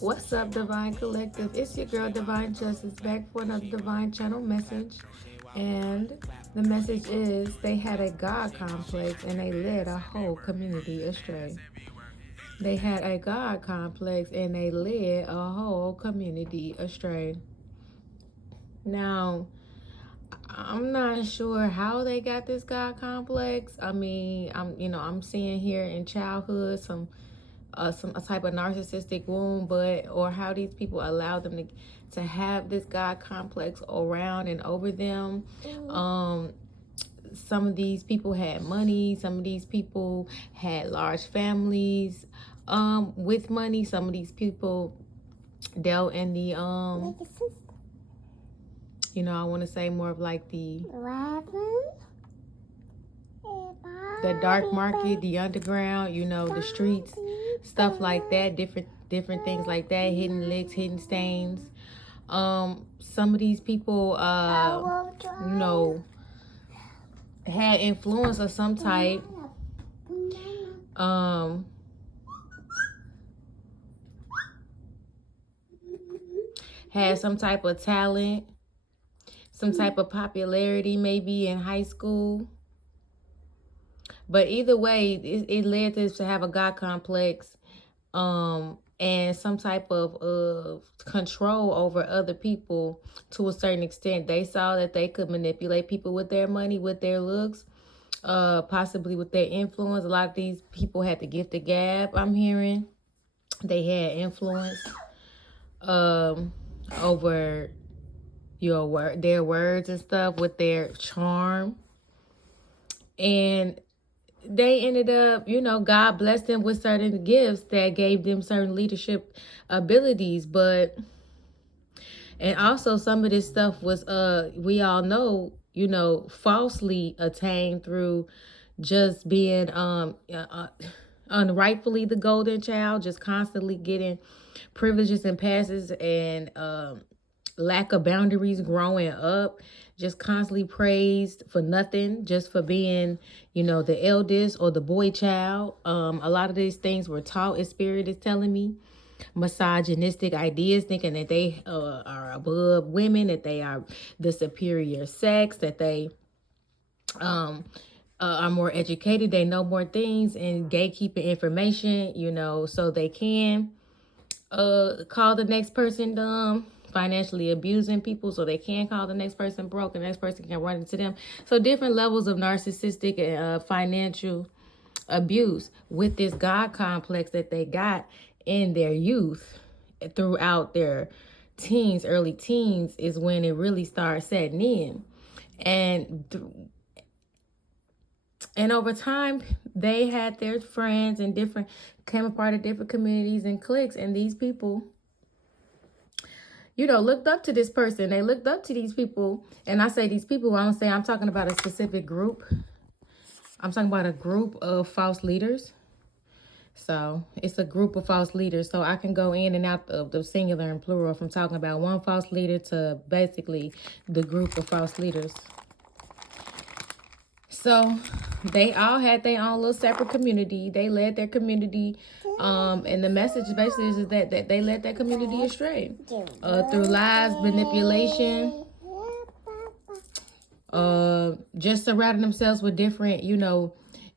What's up, Divine Collective? It's your girl, Divine Justice, back for another Divine Channel message. And the message is they had a God complex and they led a whole community astray. They had a God complex and they led a whole community astray. Now, I'm not sure how they got this God complex. I mean, I'm seeing here in childhood some a type of narcissistic wound, but or how these people allow them to have this God complex around and over them. Some of these people had money. Some of these people had large families with money. Some of these people dealt in the I want to say more of like the dark market, the underground, the streets, stuff like that, different things like that, hidden licks, hidden stains. Some of these people had influence of some type. Had some type of talent, some type of popularity maybe in high school. But either way, it led to have a God complex, and some type of control over other people to a certain extent. They saw that they could manipulate people with their money, with their looks, possibly with their influence. A lot of these people had the gift of gab, I'm hearing. They had influence over their words and stuff with their charm. And they ended up, God blessed them with certain gifts that gave them certain leadership abilities. And also some of this stuff was, we all know, falsely attained through just being unrightfully the golden child, just constantly getting privileges and passes and lack of boundaries growing up, just constantly praised for nothing, just for being, the eldest or the boy child. A lot of these things were taught, as Spirit is telling me. Misogynistic ideas, thinking that they are above women, that they are the superior sex, that they are more educated, they know more things, and gatekeeping information, so they can call the next person dumb, financially abusing people, so they can call the next person broke, and the next person can run into them. So different levels of narcissistic and financial abuse with this God complex that they got in their youth throughout their teens, early teens, is when it really starts setting in. And over time, they had their friends and came a part of different communities and cliques, and these people looked up to this person. They looked up to these people. And I say these people, I don't say I'm talking about a specific group. I'm talking about a group of false leaders. So it's a group of false leaders. So I can go in and out of the singular and plural from talking about one false leader to basically the group of false leaders. So they all had their own little separate community. They led their community. And the message basically is that they led their community astray through lies, manipulation, just surrounding themselves with different,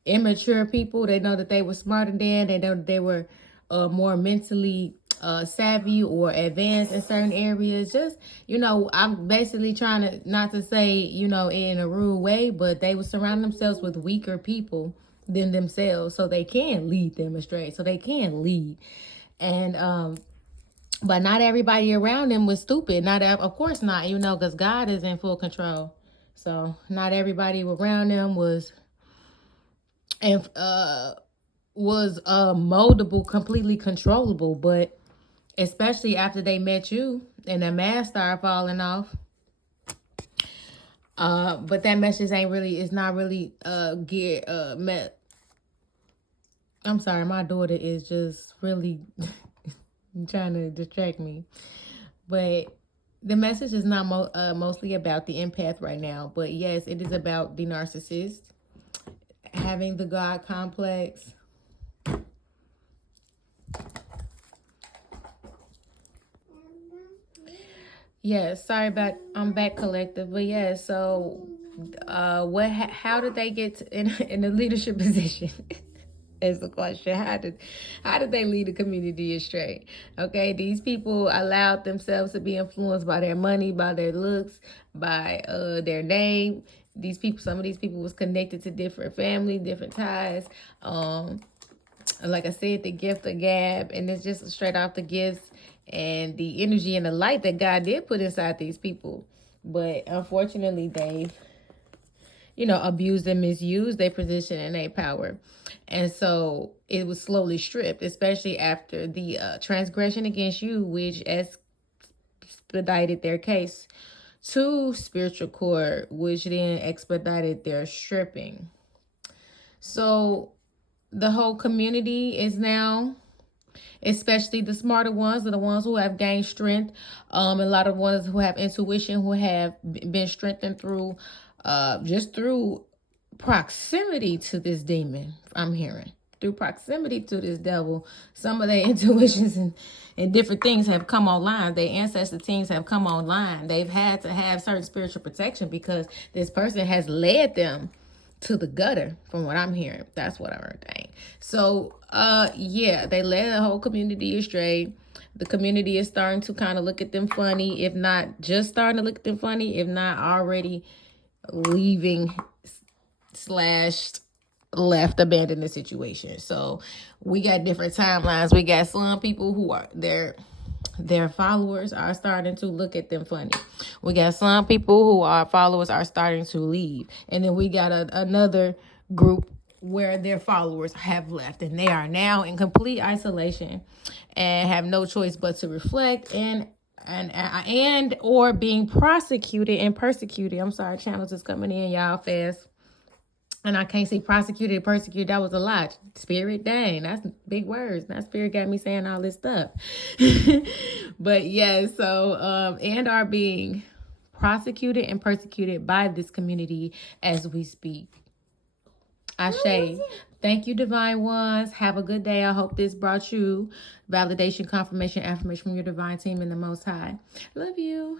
immature people. They know that they were smarter than. They know that they were more mentally savvy or advanced in certain areas. Just, I'm basically trying to, not to say, in a rude way, but they would surround themselves with weaker people than themselves so they can lead them astray, so they can lead. And but not everybody around them was stupid. Of course not, because God is in full control. So not everybody around them was moldable, completely controllable. But especially after they met you and the mask started falling off. But that message is not really met. I'm sorry, my daughter is just really trying to distract me. But the message is not mostly about the empath right now. But yes, it is about the narcissist having the God complex. Yes, sorry about I'm back collective, but yeah. So, how did they get in a leadership position? Is the question. How did they lead the community astray? Okay, these people allowed themselves to be influenced by their money, by their looks, by their name. These people, some of these people was connected to different families, different ties. Like I said, the gift of gab, and it's just straight off the gifts and the energy and the light that God did put inside these people. But unfortunately, they abused and misused their position and their power. And so it was slowly stripped, especially after the transgression against you, which expedited their case to spiritual court, which then expedited their stripping. So the whole community is now, especially the smarter ones, are the ones who have gained strength. A lot of ones who have intuition, who have been strengthened through just through proximity to this demon. I'm hearing through proximity to this devil, some of their intuitions and different things have come online. Their ancestor teams have come online. They've had to have certain spiritual protection because this person has led them to the gutter, from what I'm hearing. That's what I heard. Dang. So yeah, they led the whole community astray. The community is starting to kind of look at them funny, if not just starting to look at them funny, if not already leaving / left, abandoned the situation. So we got different timelines. We got some people who are their followers are starting to look at them funny. We got some people who are followers are starting to leave. And then we got another group where their followers have left and they are now in complete isolation and have no choice but to reflect and or being prosecuted and persecuted. I'm sorry, channels is coming in, y'all, fast. And I can't say prosecuted, persecuted. That was a lot. Spirit, dang, that's big words. That spirit got me saying all this stuff. But yeah, so and are being prosecuted and persecuted by this community as we speak. Ashe. Thank you, divine ones. Have a good day. I hope this brought you validation, confirmation, affirmation from your divine team in the Most High. Love you.